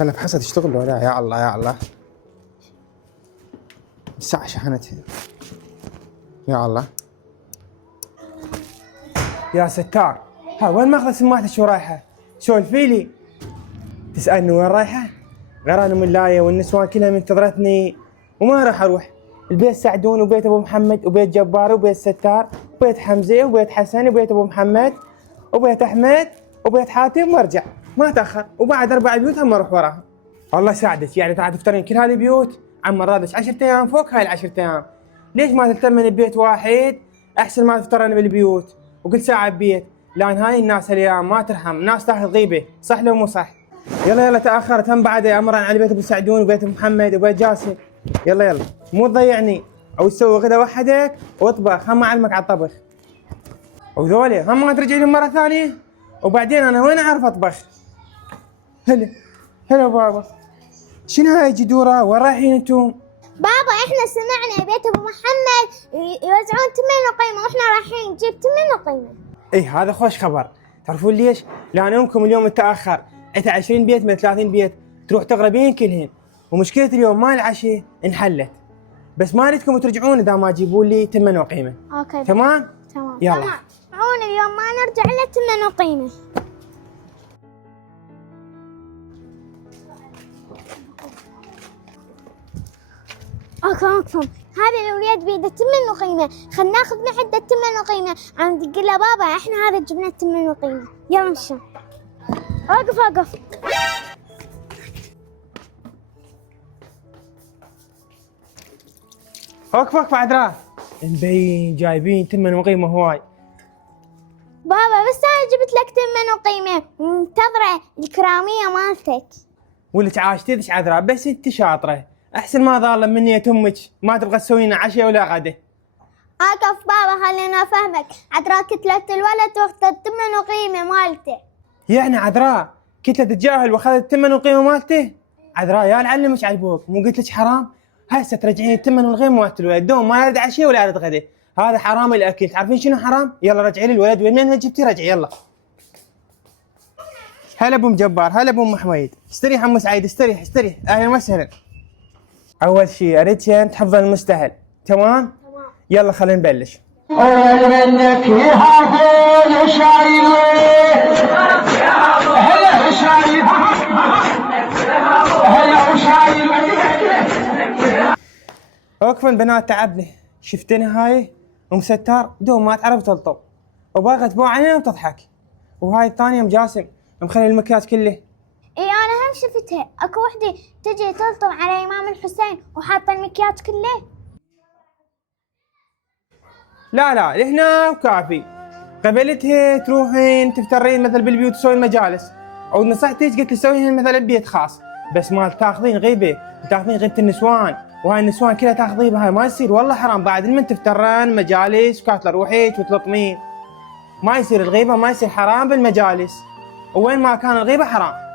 انا بحسها تشتغل ولا يا الله يا الله. الساعة شحنت. يا الله يا ستار. ها وين ماخذ سماعتك شو رايحة؟ سولفي لي. تسألني وين رايحة؟ غرانم اللاية والنسوان كلها منتظرتني وما راح اروح. البيت سعدون وبيت ابو محمد وبيت جبار وبيت ستار وبيت حمزة وبيت حسن وبيت ابو محمد وبيت احمد وبيت حاتم وارجع ما تاخر، وبعد 4 بيوت هم اروح وراها. الله يساعدك، يعني تعال تفترين كل هذه البيوت؟ عم رادش 10 ايام فوق هاي ال10 ايام، ليش ما تلتمن ببيت واحد احسن ما تفترن بالبيوت وكل ساعه ببيت؟ لان هاي الناس اليوم ما ترحم، ناس تاخذ غيبه، صح لو مو صح؟ يلا يلا تاخرت، هم بعد امرا على بيت ابو سعدون وبيت محمد وبيت جاسم. يلا يلا مو تضيعني، او تسوي غدا وحدك واطبخ، هم اعلمك على الطبخ. وذولي هم ما ترجع لهم مره ثانيه، وبعدين انا وين اعرف اطبخ؟ هلا هلا بابا، شنو هاي جدوره؟ وين رايحين انتم؟ بابا احنا سمعنا بيت ابو محمد يوزعون تمن وقيمه واحنا رايحين نجيب تمن وقيمه. اي هذا خوش خبر. تعرفون ليش؟ لان امكم اليوم متاخر، انت 20 بيت من 30 بيت تروح تغربين كلهن، ومشكله اليوم ما العشاء انحلت، بس ما اريدكم ترجعون اذا ما تجيبون لي تمن وقيمه. اوكي تمام؟ تمام يلا تمام. اليوم ما نرجع الا تمن وقيمه. اوكي هذا الوليد بيده تمن وقيمه، خلنا ناخذ من عنده تمن وقيمه. عم تقول له بابا احنا هذا جبنا التمن وقيمه. يلا نمشي. اوقف وقفك بعد راح مبين جايبين تمن وقيمه هواي. بابا بس انا جبت لك تمن وقيمه ومنتظره الكراميه مالتك. ولك عاشتيش عذراء، بس انت شاطره، احسن ما ظالم مني يا امك ما تبغى تسوين عشاء ولا غدا. اقف بابا خلينا افهمك، عذراء كتلة الولد واخذت التمن وقيمه مالته. يعني عذراء كنت تتجاهل واخذت الثمن والقيمه مالته؟ عذراء يا نعلمك على ابوك، مو قلت لك حرام؟ هسه ترجعين الثمن والقيمه مالت الولد، دوم ما يرد عشاء ولا يرد غدا، هذا حرام الاكل، تعرفين شنو حرام؟ يلا رجعي لي الولد، وين ما جبتي رجعي يلا. هلا ابو مجبار، هلا ابو ام حميد، استريح ام سعيد، استريح استريح، اهلا وسهلا. اول شيء اريد تحفظ المستهل، تمام؟ يلا خلينا نبلش. منك يا هذا شايل هلا شايل هلا شايل. وقفن بنات تعبني، شفتني هاي ام ستار دوم ما تعرف تلطم وباغت تبوع عينها وتضحك، وهاي الثانيه ام جاسم مخلي المكياج كله. اي انا هم شفتها، اكو وحده تجي تلطم على امام الحسين وحاطه المكياج كله. لا لا لهنا وكافي، قبلتها تروحين تفترين مثل بالبيوت تسوين مجالس، او نصحتك قلت لي سويها مثلا ببيت خاص، بس ما تاخذين غيبه، تاخذين غيبه النسوان، وهاي النسوان كلها تاخذ غيبه، هاي ما يصير والله حرام، بعد من تفترن مجالس وكاتله روحك وتلطمين، ما يصير الغيبه، ما يصير، حرام بالمجالس، وين ما كان الغيبه حرام.